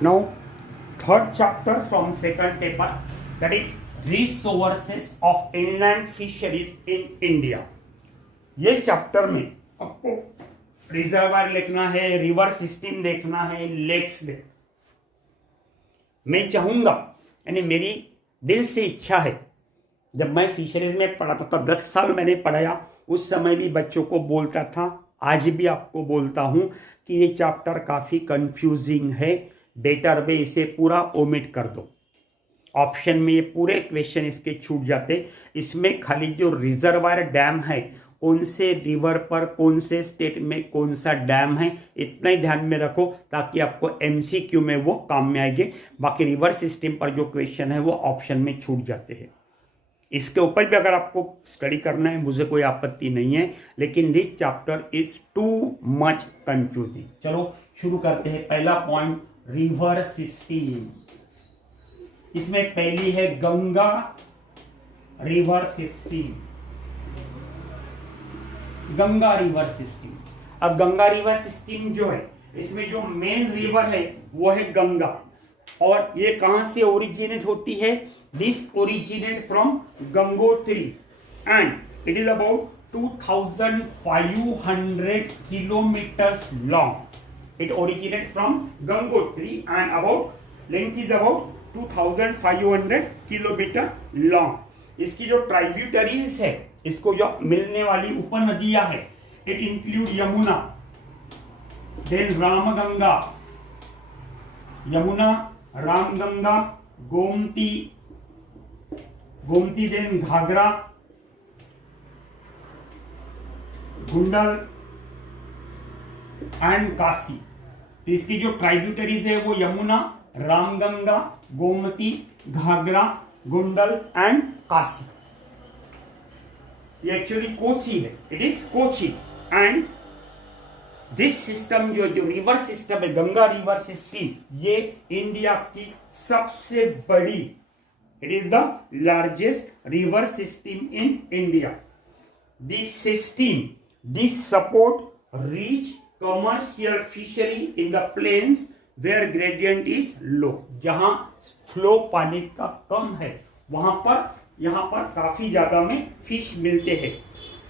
Now, third chapter from second paper, that is resources of inland fisheries in India. ये chapter में आपको reservoir लिखना है, river system देखना है, लेक्स देखना। मैं चाहूंगा, यानी मेरी दिल से इच्छा है, जब मैं फिशरीज में पढ़ाता था 10 साल मैंने पढ़ाया, उस समय भी बच्चों को बोलता था, आज भी आपको बोलता हूं कि ये चैप्टर काफी कंफ्यूजिंग है, बेटर वे इसे पूरा ओमिट कर दो। ऑप्शन में ये पूरे क्वेश्चन इसके छूट जाते। इसमें खाली जो रिजर्वायर डैम है, कौन से रिवर पर कौन से स्टेट में कौन सा डैम है, इतना ही ध्यान में रखो ताकि आपको एमसीक्यू में वो काम में आएंगे। बाकी रिवर सिस्टम पर जो क्वेश्चन है वो ऑप्शन में छूट जाते हैं। इसके ऊपर भी अगर आपको स्टडी करना है मुझे कोई आपत्ति नहीं है, लेकिन this chapter is too much confusing. चलो शुरू करते हैं। पहला पॉइंट, रिवर सिस्टम। इसमें पहली है Ganga river system. Ganga river system. अब गंगा रिवर सिस्टम जो है, इसमें जो मेन रिवर है वो है गंगा, और ये कहां से ओरिजिनेट होती है? This originate from Gangotri and it is about 2500 kilometres long. It originate from Gangotri and about length is about 2500 kilometre long. इसकी जो ट्राइब्यूटरीज है, इसको जो मिलने वाली उपनदियां है, it include Yamuna, then Ramganga, Yamuna, Ramganga, Gomti, then Ghaghra, Gundal and Kashi. तो इसकी जो ट्राइब्यूटरीज है वो यमुना, रामगंगा, गोमती, घाघरा, गुंडल एंड काशी। ये एक्चुअली कोसी है, it is Kosi. And this system जो रिवर सिस्टम है, गंगा रिवर सिस्टम, ये इंडिया की सबसे बड़ी, it is the largest river system in India. This system, this support rich commercial fishery in the planes where gradient is low. जहां flow पानी का कम है वहां पर, यहां पर काफी ज्यादा में फिश मिलते हैं,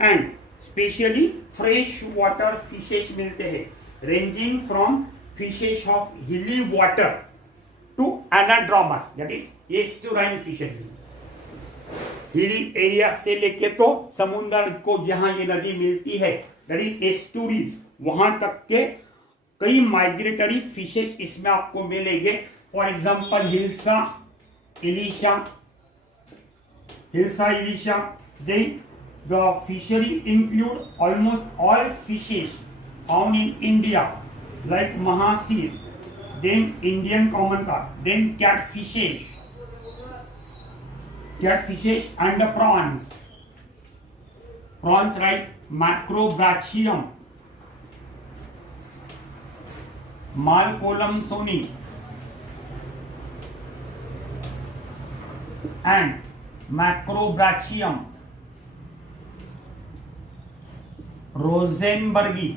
and specially fresh water fishes मिलते हैं, ranging from fishes of hilly water to anadromous, that is estuarine fishery. Hilly area से लेके तो समुद्र को जहां ये नदी मिलती है, दैट इज एस्टुरीज, वहां तक के कई माइग्रेटरी फिशेस इसमें आपको मिलेंगे। For example Hilsa ilisha, then the fishery include almost all fishes found in India like mahasir, then Indian common carp, then catfishes and the prawns like macrobrachium, malcolm soni and Macrobrachium, rosenbergii,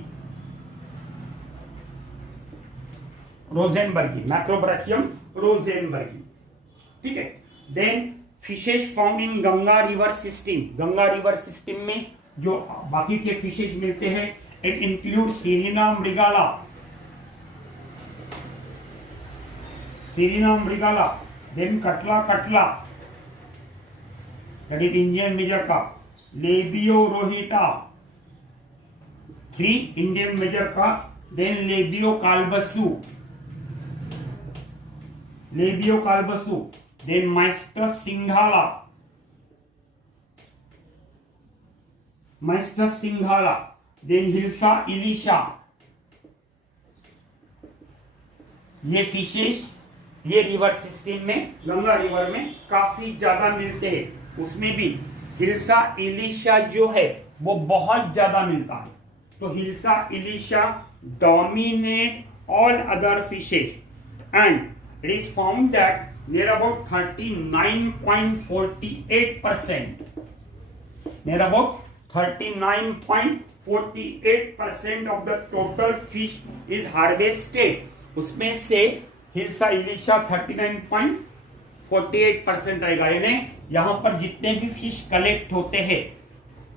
Macrobrachium rosenbergii. ठीक है। Then fishes found in Ganga river system. Ganga river system में जो बाकी के fishes मिलते हैं, it include Cirrhina mrigala, then Catla, that is Indian major carp, Labio rohita, 3 Indian major carp, then Labio calbasu, then Mystus singhala, then Hilsa ilisha। ये fishes ये river system में, Ganga river में काफी ज्यादा मिलते हैं। उसमें भी हिल्सा इलिशा जो है वो बहुत ज्यादा मिलता है। तो Hilsa ilisha dominate all other fishes and it is found that there about 39.48%, there about 39.48% of the total fish is harvested. उसमें से हिल्सा इलिशा 39.48% रहेगा। यानी यहाँ पर जितने भी फिश कलेक्ट होते हैं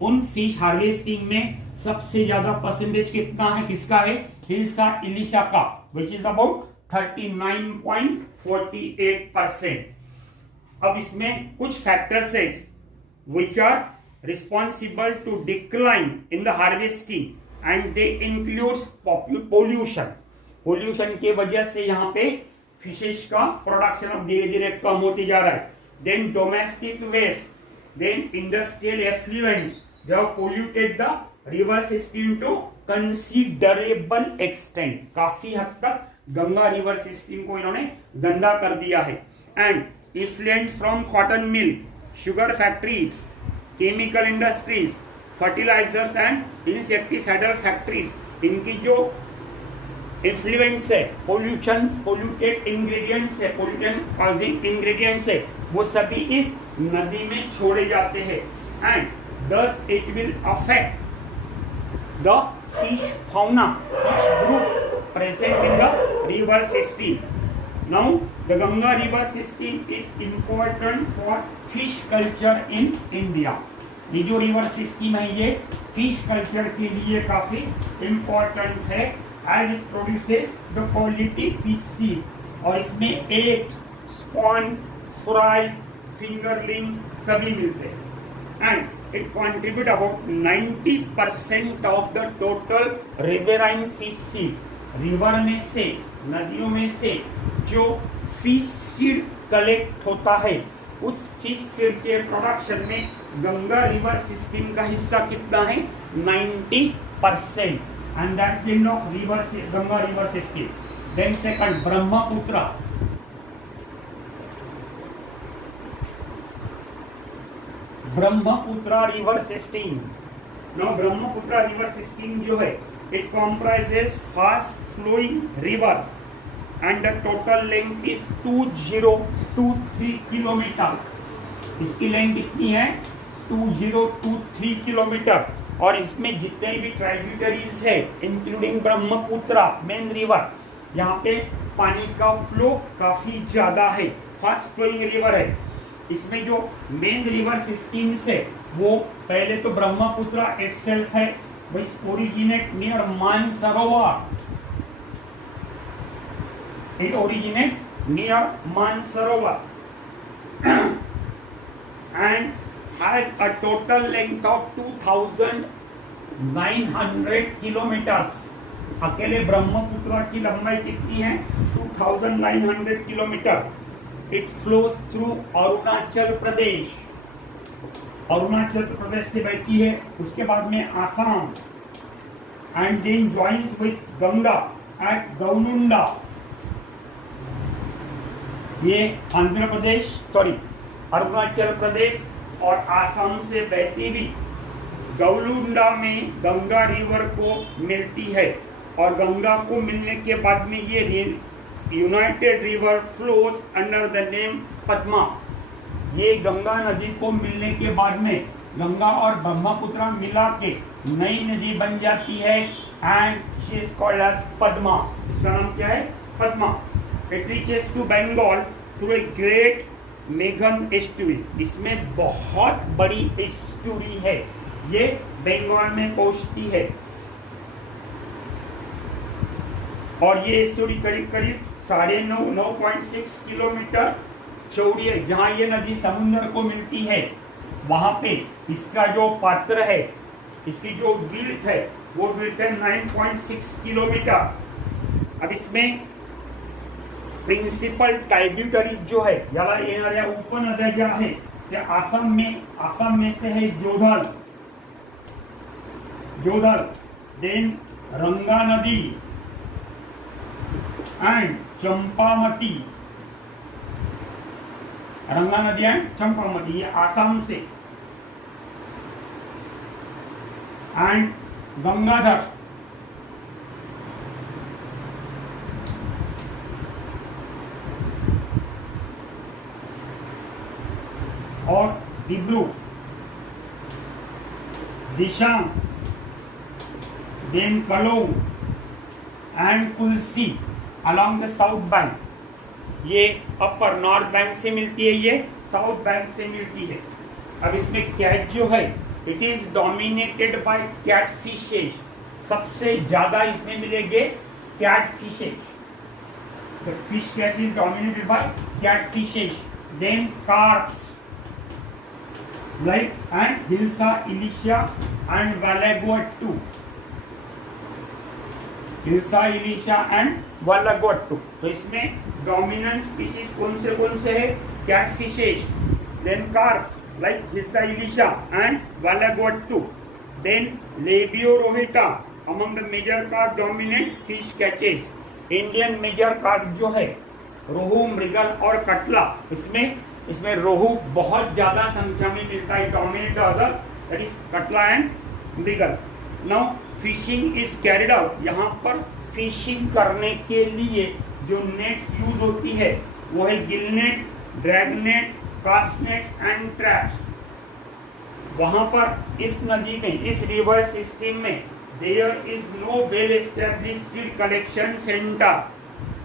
उन फिश हार्वेस्टिंग में सबसे ज्यादा परसेंटेज कितना है, किसका है, हिल्सा इलिशा का, विच इज अबाउट 39.48%। अब इसमें कुछ फैक्टर्स है which are responsible to decline in the harvesting and they includes pollution. Pollution के वजह से यहाँ पे फिशेस का प्रोडक्शन अब धीरे धीरे कम होते जा रहा है। Then domestic waste, then industrial effluent, they have polluted the river system to considerable extent। काफी हद तक गंगा रिवर सिस्टम को इन्होंने गंदा कर दिया है। And effluent from cotton mill, sugar factories, chemical industries, fertilisers and insecticidal factories, इनकी जो इन्फ्लुएंस है, पोल्यूटेड इंग्रेडिएंट्स है, पोल्यूटेंट कॉजिंग इंग्रेडिएंट्स है, वो सभी इस नदी में छोड़े जाते हैं। And thus it will affect the fish fauna, fish group present in the river system. Now the Ganga river system is important for fish culture in India। ये जो रिवर सिस्टम है ये फिश कल्चर के लिए काफी important है, as it produces the quality fish seed. और इसमें एग, स्पॉन, फ्राई, फिंगरलिंग सभी मिलते हैं। And it contribute about 90% of the total riverine fish seed। River में से, नदियों में से जो फिश सीड कलेक्ट होता है उस फिश सीड के प्रोडक्शन में गंगा रिवर सिस्टम का हिस्सा कितना है, 90%। And that's the of river Ganga river system. Then second Brahmaputra. Brahmaputra river system. Now Brahmaputra river system जो है it comprises fast flowing river and the total length is 2023 kilometre. इसकी लेंथ कितनी है, 2023 किलोमीटर। और इसमें जितने भी ट्राइब्यूटरीज है इंक्लूडिंग ब्रह्मपुत्र मेन रिवर, यहाँ पे पानी का फ्लो काफी ज्यादा है, फास्ट फ्लोइंग रिवर है। इसमें जो मेन रिवर सिस्टम है वो पहले तो ब्रह्मपुत्र इटसेल्फ है, which originate near Mansarovar. It originates near Mansarovar and has a total length of 2,900 kilometers। अकेले ब्रह्मपुत्र की लंबाई कितनी है, 2,900 किलोमीटर। It flows through Arunachal Pradesh, Arunachal Pradesh से बहती है, उसके बाद में Assam, and then joins with Ganga at Goalundo. ये आंध्र प्रदेश, सॉरी अरुणाचल प्रदेश और आसाम से बहती हुई गौलुंडा में गंगा रिवर को मिलती है। और गंगा को मिलने के बाद में ये United river flows under the name Padma. ये गंगा नदी को मिलने के बाद में गंगा और ब्रह्मपुत्र मिला के नई नदी बन जाती है and she is called as Padma. इसका नाम क्या है, Padma. It reaches to Bengal through a great मेघन एस्टुरी। इसमें बहुत बड़ी एस्टुरी है, ये बंगाल में पहुंचती है। और ये एस्टुरी करीब करीब 9.6 किलोमीटर चौड़ी है। जहां ये नदी समुद्र को मिलती है वहां पे इसका जो पात्र है, इसकी जो विड्थ है वो विड्थ है 9.6 किलोमीटर। अब इसमें प्रिंसिपल ट्राइब्यूटरी जो है याला येणाऱ्या उपनद्या ज्या आहे त्या आसाम में से है जोधर, देन रंगा नदी एंड चंपामती। रंगा नदी एंड चंपामती ये आसाम से, एंड गंगाधर, और डिब्रू, दिशांग, देन कलो and कुल्सी along the south bank। ये अपर नॉर्थ बैंक से मिलती है, ये साउथ बैंक से मिलती है। अब इसमें कैच जो है it is dominated by catfishes, सबसे ज्यादा इसमें मिलेंगे catfishes. The fish catch is dominated by catfishes, then carps like and Hilsa Elysia and Valaguatu. Hilsa Elysia and Valaguatu. तो इसमें डोमिनेंट स्पीशीज कौन से है? Catfishes, then carp like Hilsa Elysia and Valaguatu, then Labiorota among the major carp dominant fish catches. Indian major carp जो है रोहू, मृगल और कटला, इसमें रोहू बहुत ज्यादा संख्या में मिलता है, dominate other that is catla and mrigal. Now fishing is carried out, यहाँ पर फिशिंग करने के लिए जो नेट्स यूज होती है वो है gill net, drag net, cast nets and traps. वहां पर इस नदी में, इस रिवर सिस्टम में there is no well established seed collection centre,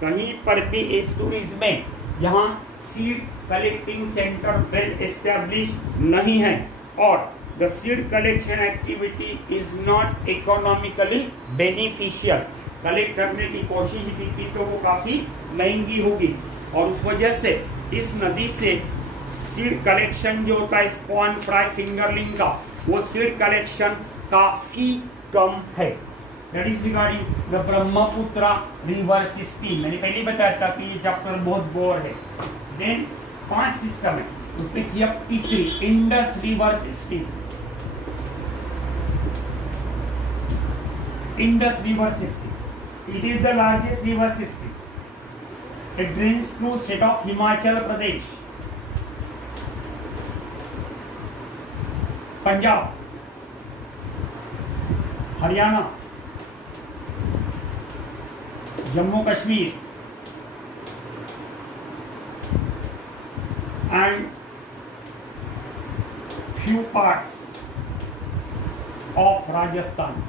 कहीं पर भी एस्टुरीज में यहाँ seed collecting centre well establish नहीं है, और the seed collection activity is not economically beneficial. Collect करने की कोशिश की तो वो काफी महंगी होगी, और उस वजह से इस नदी से सीड कलेक्शन जो होता है स्पॉन फ्राई फिंगरलिंग का, वो सीड कलेक्शन काफी कम है। That is regarding the Brahmaputra river system. मैंने पहले बताया था कि ये चैप्टर बहुत बोर है। देन 5 सिस्टम है, उसमें किया तीसरी Indus river system. Indus river system, it is the largest river system. It drains through state of Himachal Pradesh, Punjab, Haryana, Jammu Kashmir and few parts of Rajasthan.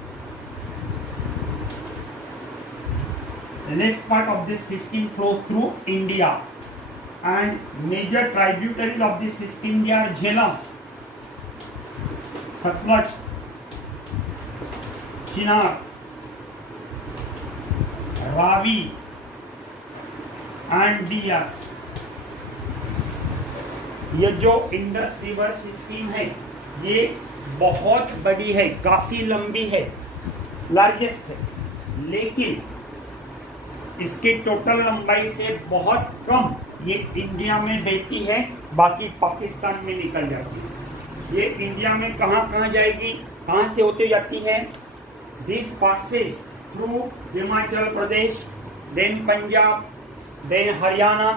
The next part of this system flows through India, and major tributaries of this system they are Jhelum, Satluj, Chenab, Ravi and Bias। ये जो Indus river system है ये बहुत बड़ी है, काफी लंबी है, लार्जेस्ट है, लेकिन इसकी टोटल लंबाई से बहुत कम ये इंडिया में बहती है, बाकी पाकिस्तान में निकल जाती है। ये इंडिया में कहाँ जाएगी, कहाँ से होते जाती है? This passes through Himachal Pradesh, then Punjab, then Haryana,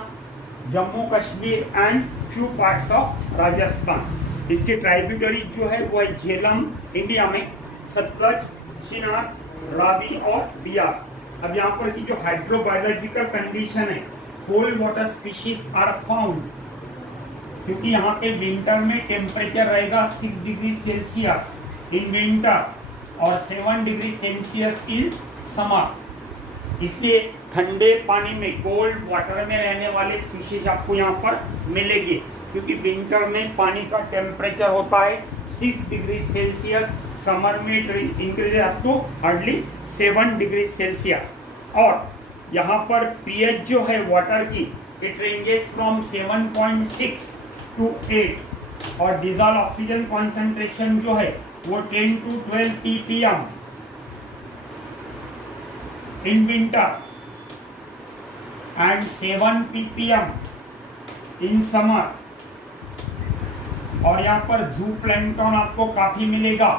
Jammu Kashmir and few parts of Rajasthan. इसके ट्राइब्यूटरी जो है वो है झेलम इंडिया में, सतलज, चिनाब, रावी और बियास। अब यहाँ पर की जो हाइड्रोबायोलॉजिकल कंडीशन है, cold water species are found, क्योंकि यहाँ पे विंटर में टेम्परेचर रहेगा 6 डिग्री सेल्सियस इन विंटर और 7 डिग्री सेल्सियस इन समर, इसलिए ठंडे पानी में, कोल्ड वाटर में रहने वाले फिशेज आपको यहाँ पर मिलेगी, क्योंकि विंटर में पानी का टेम्परेचर होता है 6 डिग्री सेल्सियस, समर में increase up to hardly 7 degree Celsius. और यहाँ पर पीएच जो है वाटर की इट रेंजेस फ्रॉम 7.6 to 8, और डिजॉल्व ऑक्सीजन कॉन्सेंट्रेशन जो है वो 10 to 12 ppm in winter and 7 ppm in summer। और यहाँ पर जू प्लैंकटन आपको काफी मिलेगा,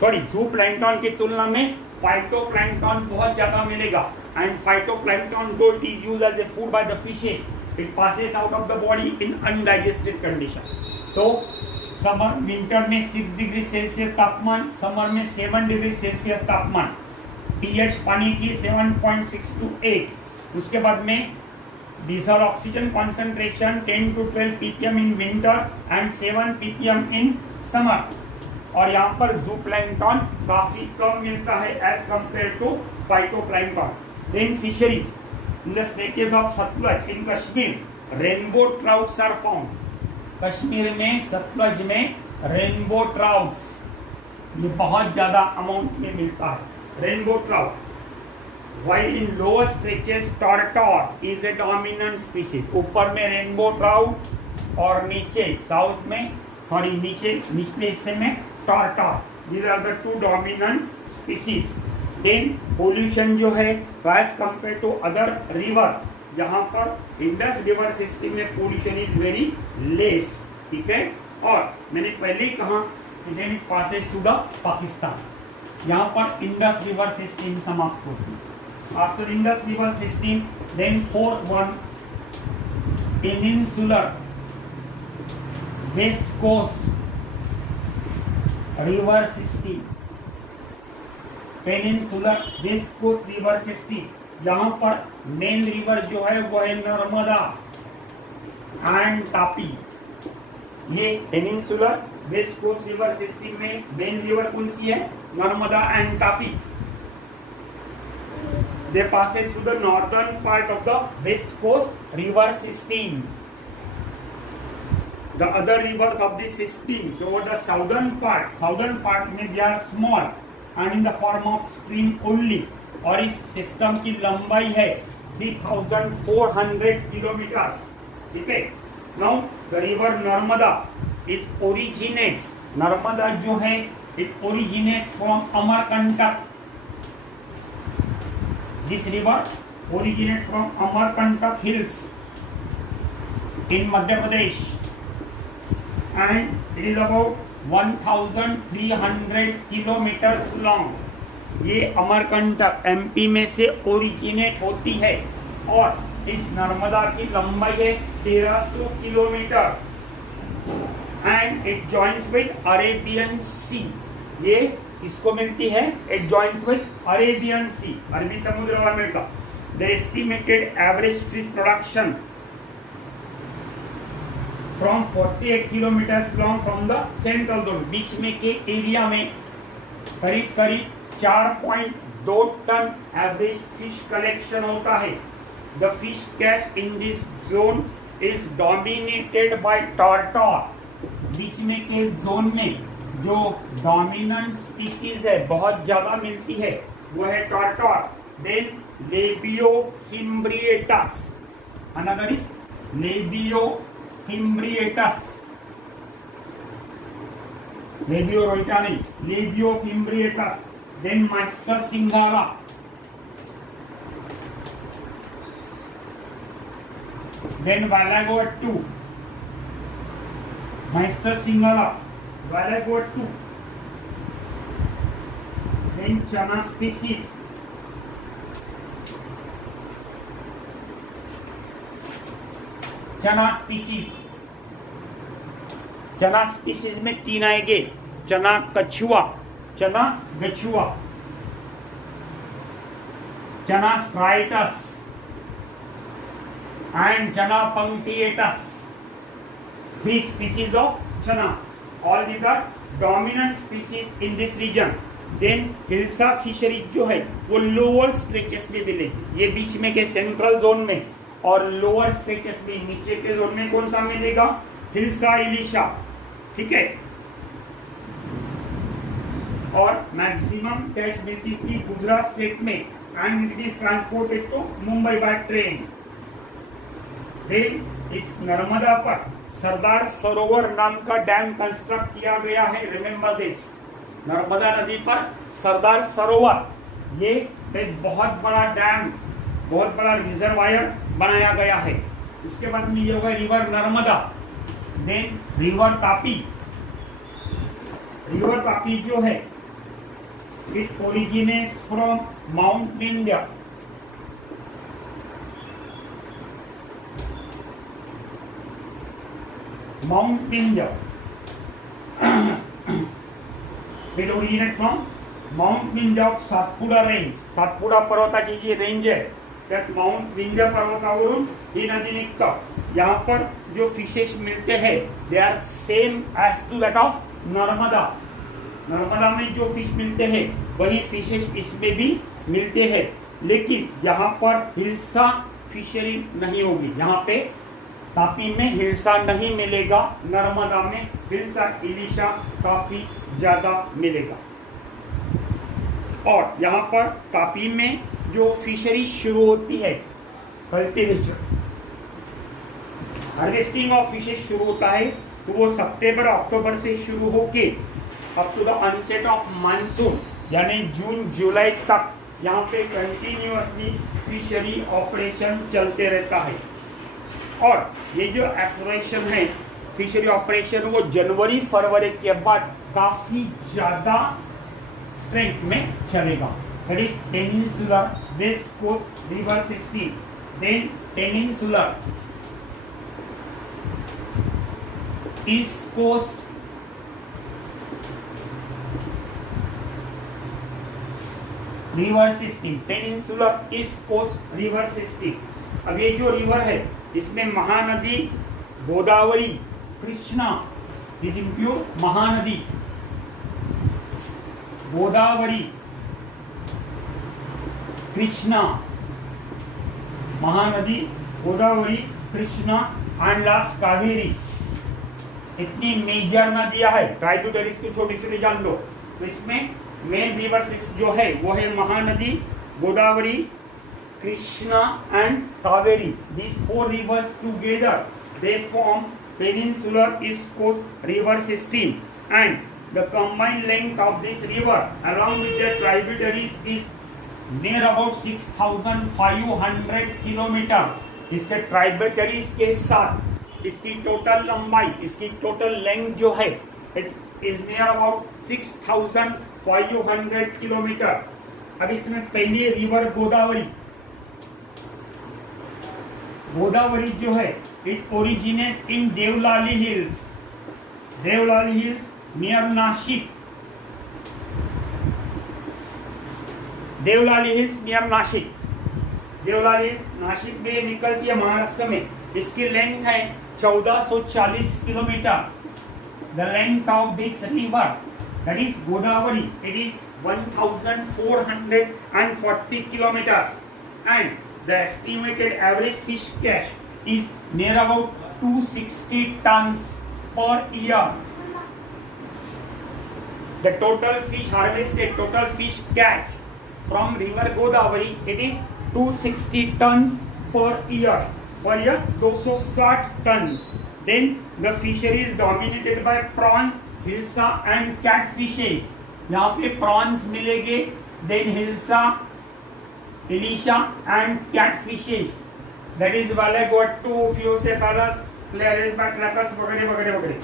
सॉरी जू प्लैंकटन की तुलना में फाइटोप्लैंकटन बहुत ज्यादा मिलेगा। And phytoplankton though it is used as a food by the fishes, it passes out of the body in undigested condition. तो समर, विंटर में 6 डिग्री सेल्सियस तापमान, समर में 7 डिग्री सेल्सियस तापमान, पीएच पानी की 7.6 to 8। उसके बाद में dissolve oxygen concentration 10 to 12 ppm in winter and 7 ppm in summer. और यहाँ पर जू प्लैंकटन काफी कम मिलता है as compare to phytoplankton. Then fisheries. In the stretches of Satluj in Kashmir, rainbow trouts are found. Kashmir में सतलज में रेनबो ट्राउट्स ये बहुत ज्यादा अमाउंट में मिलता है, rainbow trout. While in lower stretches tortoise is a dominant species. ऊपर में रेनबो ट्राउट और नीचे साउथ में सॉरी नीचे निचले हिस्से में tortoise. These are the two dominant species. Then pollution जो है as compared to other river, जहाँ पर इंडस रिवर सिस्टम में पोल्यूशन इज वेरी लेस. ठीक है. और मैंने पहले ही कहा कि then it passes to the Pakistan. यहाँ पर इंडस रिवर सिस्टम समाप्त होती है. After Indus river system then fourth one peninsular west coast river system. Peninsular west coast river system, यहाँ पर मेन रिवर जो है वो है नर्मदा एंड तापी. ये peninsular west coast river system में मेन रिवर कौन सी है? Narmada and Tapi. They passes to the northern part of the west coast river system. The other rivers of this system toward the southern part में they are small and in the form of stream only. और इस system की लंबाई है 3,400 kilometre. ठीक है. Now the river Narmada is originates. Narmada जो है it originates from Amarkantak. This river originates from Amarkantak hills in Madhya Pradesh and it is about 1,300 kilometers long. ये अमरकंटक एमपी में से ओरिजिनेट होती है और इस नर्मदा की लंबाई है 1300 किलोमीटर and it joins with Arabian sea. ये इसको मिलती है, it joins with Arabian sea, अरबी समुद्र और मिलता. The estimated average fish production from 48 kilometers long from the central zone. बीच में के एरिया में करीब 4.2 टन एवरेज फिश कलेक्शन होता है. The fish catch in this zone is dominated by tortoise. बीच में के जोन में जो डोमिनेंट स्पीसीज है बहुत ज्यादा मिलती है वो है tortoise. Then Labeo fimbriatus, another is Labeo fimbriatus. Labeo rohita नहीं, Labeo fimbriatus. Then Mystus seenghala. Then Wallago 2, Mystus seenghala, Wallago 2. Then Channa species, Channa species. Channa species में 3 आएंगे. चना कछुआ, चना गछुआ, चना स्ट्राइटस एंड चना पंक्टिएटस. 3 species of chana. All these are dominant species in this region. Then hilsa fishery जो है वो लोअर स्ट्रेचेस में मिलेगी. ये बीच में के सेंट्रल जोन में और लोअर स्ट्रेचेस में नीचे के जोन में कौन सा मिलेगा? हिल्सा इलिशा. ठीक है. और मैक्सिमम कैश मिलती थी गुजरात स्टेट में and it is transported to Mumbai by train. इस नर्मदा पर सरदार सरोवर नाम का डैम कंस्ट्रक्ट किया गया है. Remember this. नर्मदा नदी पर सरदार सरोवर, ये एक बहुत बड़ा डैम, बहुत बड़ा रिजर्वायर बनाया गया है. उसके बाद में ये होगा river Narmada. Then river Tapi. River Tapi जो है it originates from mount Vindhya. Mount Vindhya. It originate from mount Vindhya of Satpura range. Satpura पर्वताची जी रेंज आहे त्यात माउंट विंध्य पर्वतावरून ही नदी निघतं. यहाँ पर जो फिशेस मिलते हैं they are same as to that of Narmada. Narmada में जो फिश मिलते हैं वही फिशेस इसमें भी मिलते हैं. लेकिन यहाँ पर हिल्सा फिशरीज नहीं होगी। यहाँ पे तापी में हिल्सा नहीं मिलेगा, नर्मदा में हिल्सा इलिशा काफी ज्यादा मिलेगा। और यहाँ पर तापी में जो फिशरी शुरू होती है, कल्टीवेशन हार्वेस्टिंग ऑफ फिशेस शुरू होता है, तो वो सितंबर अक्टूबर से शुरू होके up to the onset of monsoon यानी जून जुलाई तक यहाँ पे कंटिन्यूअसली फिशरी ऑपरेशन चलते रहता है। और ये जो ऑपरेशन है फिशरी ऑपरेशन, वो जनवरी फरवरी के बाद काफी ज्यादा स्ट्रेंथ में चलेगा। That is peninsular west coast river system, then peninsular east coast river system, peninsular east coast river system. अब ये जो रिवर है इसमें Mahanadi Godavari, Krishna is include, Mahanadi Godavari, Krishna, Mahanadi Godavari, Krishna and last Kaveri. इतनी मेजर नदियां है, ट्राइब्यूटरीज की छोटी छोटी जान लो। तो इसमें मेन रिवर जो है वो है Mahanadi, Godavari, Krishna and Kaveri. These four rivers together they form peninsular east coast river system, and the combined length of this river along with their tributaries is near about 6,500 kilometre. इसके ट्राइब्यूटरीज के साथ इसकी टोटल लंबाई, इसकी टोटल लेंथ जो है it is near about 6,500 kilometre. अब इसमें पहली रिवर गोदावरी, गोदावरी जो है it originates in Deolali hills, Deolali hills near Nashik, Deolali hills near Nashik, Deolali Nashik में निकलती है महाराष्ट्र में। इसकी लेंथ है 1440 kilometre. The length of this river that is Godavari it is 1440 kilometers, and the estimated average fish catch is near about 260 tons per year. The total fish harvested, total fish catch from river Godavari it is 260 tons per year. Per year 260 tons. Then the fishery is dominated by prawns, hilsa and catfishes. यहाँ पे prawns मिलेंगे, then Hilsa, ilisha and catfishes that is Wallago attu, Ophiocephalus, Clarias batrachus वगैरह वगैरह वगैरह।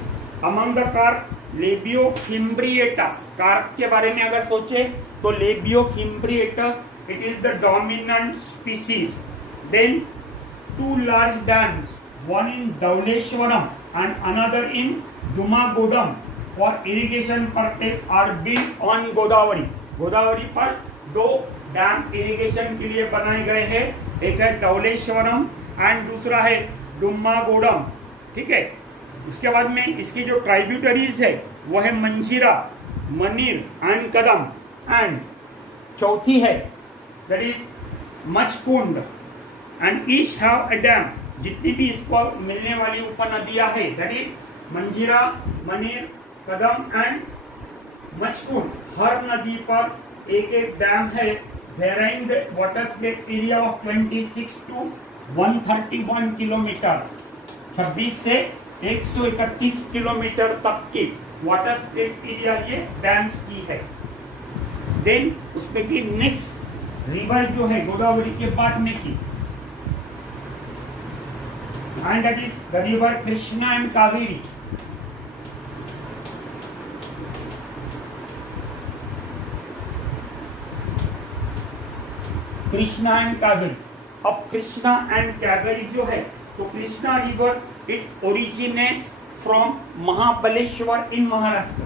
Among the carp Labeo fimbriatus, carp के बारे में अगर सोचे तो Labeo fimbriatus it is the dominant species. Then two large dams, one in Dhauleshwaram and another in Dumagodam for irrigation purpose are built on Godavari. Godavari पर दो डैम इरिगेशन के लिए बनाए गए हैं, एक है धौलेश्वरम एंड दूसरा है डुम्मागोडम। ठीक है, उसके बाद में इसकी जो ट्राइब्यूटरीज है वो है मंजीरा, मनीर एंड कदम, एंड चौथी है that is Machkund and each have a dam. जितनी भी इसको मिलने वाली उपनदियां है दैट इज मंजीरा, मनीर, कदम एंड मचकुंड, हर नदी पर एक एक डैम है, varying the water स्पेट area of 26 to 131 kilometre, 26 से 131 किलोमीटर तक की वाटर स्पेट एरिया ये डैम्स की है। देन उसमें की नेक्स्ट रिवर जो है गोदावरी के बाद में की, and that is the river Krishna and Kaveri. Krishna and Kaveri. अब कृष्णा एंड कावेरी जो है तो Krishna river it originates from Mahabaleshwar in Maharashtra.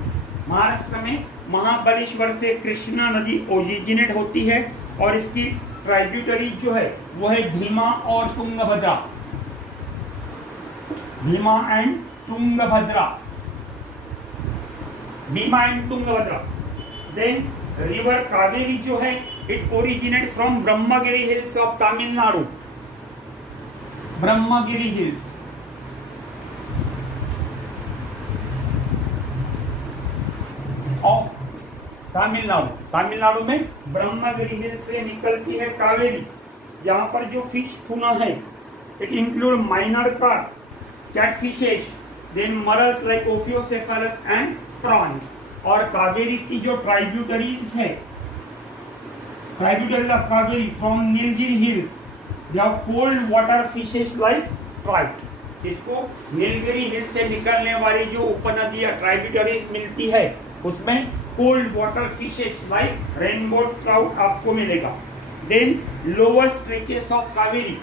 Maharashtra में महाबलेश्वर से कृष्णा नदी ओरिजिनेट होती है और इसकी ट्राइब्यूटरी जो है वो है भीमा और Tungabhadra, Bhima and Tungabhadra, Bhima and Tungabhadra. Then river Kaveri जो है It originates from Brahmagiri hills of Tamil Nadu. Brahmagiri hills. Of Tamil Nadu. Tamil Nadu में ब्रह्मगिरी हिल से निकलती है कावेरी. यहाँ पर जो फिश फूना है, it include minor carp, catfishes, then murrels like Ophiocephalus and prawns. और कावेरी की जो ट्राइब्यूटरीज है, tributaries of Kaveri from Nilgiri hills, they are cold water fishes like trout. इसको नीलगिरी हिल से निकलने वाली जो उपनदियां ट्राइब्यूटरीज मिलती है, उसमें cold water fishes like rainbow trout आपको मिलेगा. Then lower stretches of Kaveri.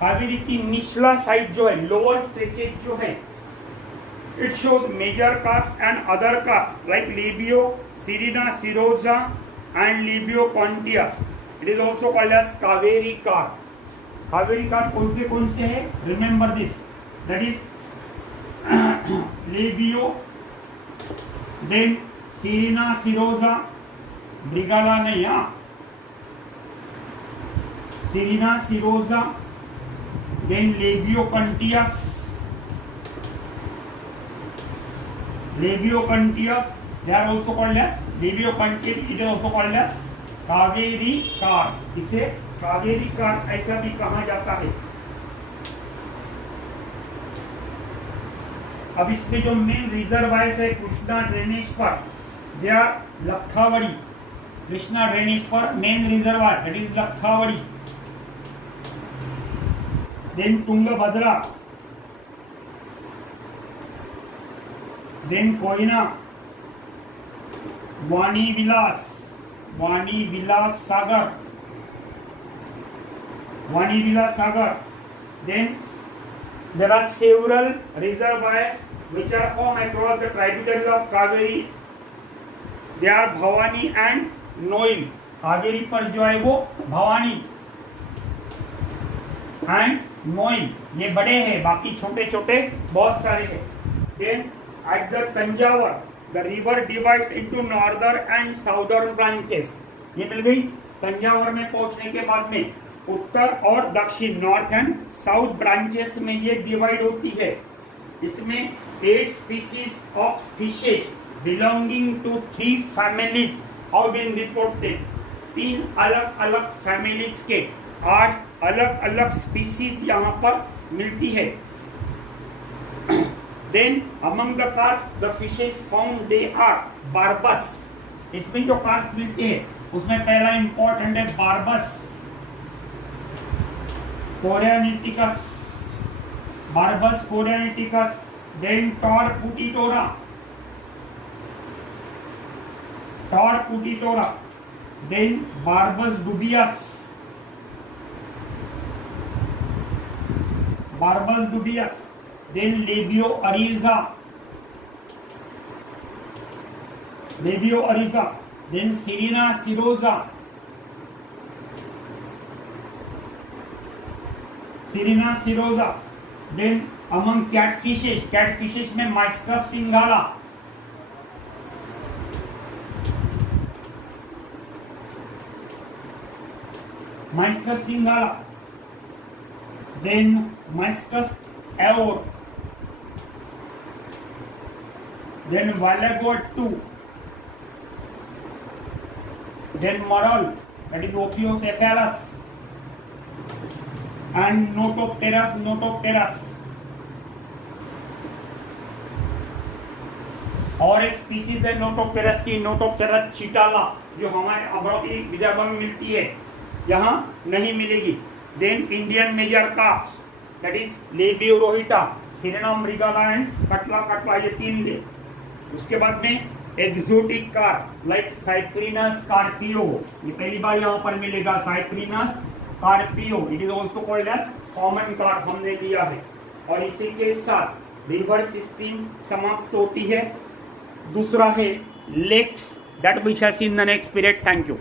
Kaveri की निचला साइड जो है, लोअर स्ट्रेचेस जो है, it shows major carp and other carp like Labeo, Cirrhina cirrhosa and Labeo kontius. It is also called as Kaveri carp. Kaveri carp कौन से है? Remember this, that is Labeo, then Cirrhina cirrhosa, mrigala नहीं, Cirrhina cirrhosa, then Labeo kontius, they are also called as Labeo kontius. It is also called as Kaveri carp. इसे Kaveri carp ऐसा भी कहा जाता है. अब इसमें जो मेन रिजर्वायर्स है कृष्णा ड्रेनेज पर, दे आर लखावड़ी. कृष्णा ड्रेनेज पर main reservoir, that is Lakkavalli. Then Tungabhadra, then Koyna, Vani Vilas Sagar, then there are several reservoirs which are formed across the tributaries of Kaveri. They are Bhavani and Noil. Kaveri पर जो है वो भवानी एंड नोइल, ये बड़े हैं, बाकी छोटे छोटे बहुत सारे हैं. Then at the Tanjavur, the river divides into northern and southern branches. ये मिल गई. तंजावर में पहुंचने के बाद में उत्तर और दक्षिण, नॉर्थ एंड साउथ ब्रांचेस में ये डिवाइड होती है. इसमें 8 species of fishes belonging to 3 families have been reported. 3 अलग अलग फैमिलीज के 8 अलग अलग स्पीसीज यहाँ पर मिलती है. Then among the carp, the fishes found they are barbus. इसमें जो कार्प मिलते हैं उसमें पहला इंपॉर्टेंट है Barbus, carnaticus, Barbus carnaticus. Then Tor putitora, then Barbus dubius, then Labio ariza, then Sirina sirosa, then among catfishes में Mystus singhala, then Mystus aur, then Valagot 2, then Moral, that is Ophiocephalus, and Notopteras. और एक species है नोटोप्टेरस की, नोटोप्टेरस चिटाला, जो हमारे अमरोही विदर्भ में मिलती है, यहाँ नहीं मिलेगी. Then Indian major carps, that is Labeo rohita, Cirrhina mrigala and Catla, ये 3 ले. उसके बाद में exotic carp like Cyprinus carpio, ये पहली बार यहाँ पर मिलेगा. Cyprinus carpio, it is also called as common carp, हमने लिया है. और इसी के साथ रिवर सिस्टम समाप्त होती है. दूसरा है lakes, that we shall see in the next period. Thank you.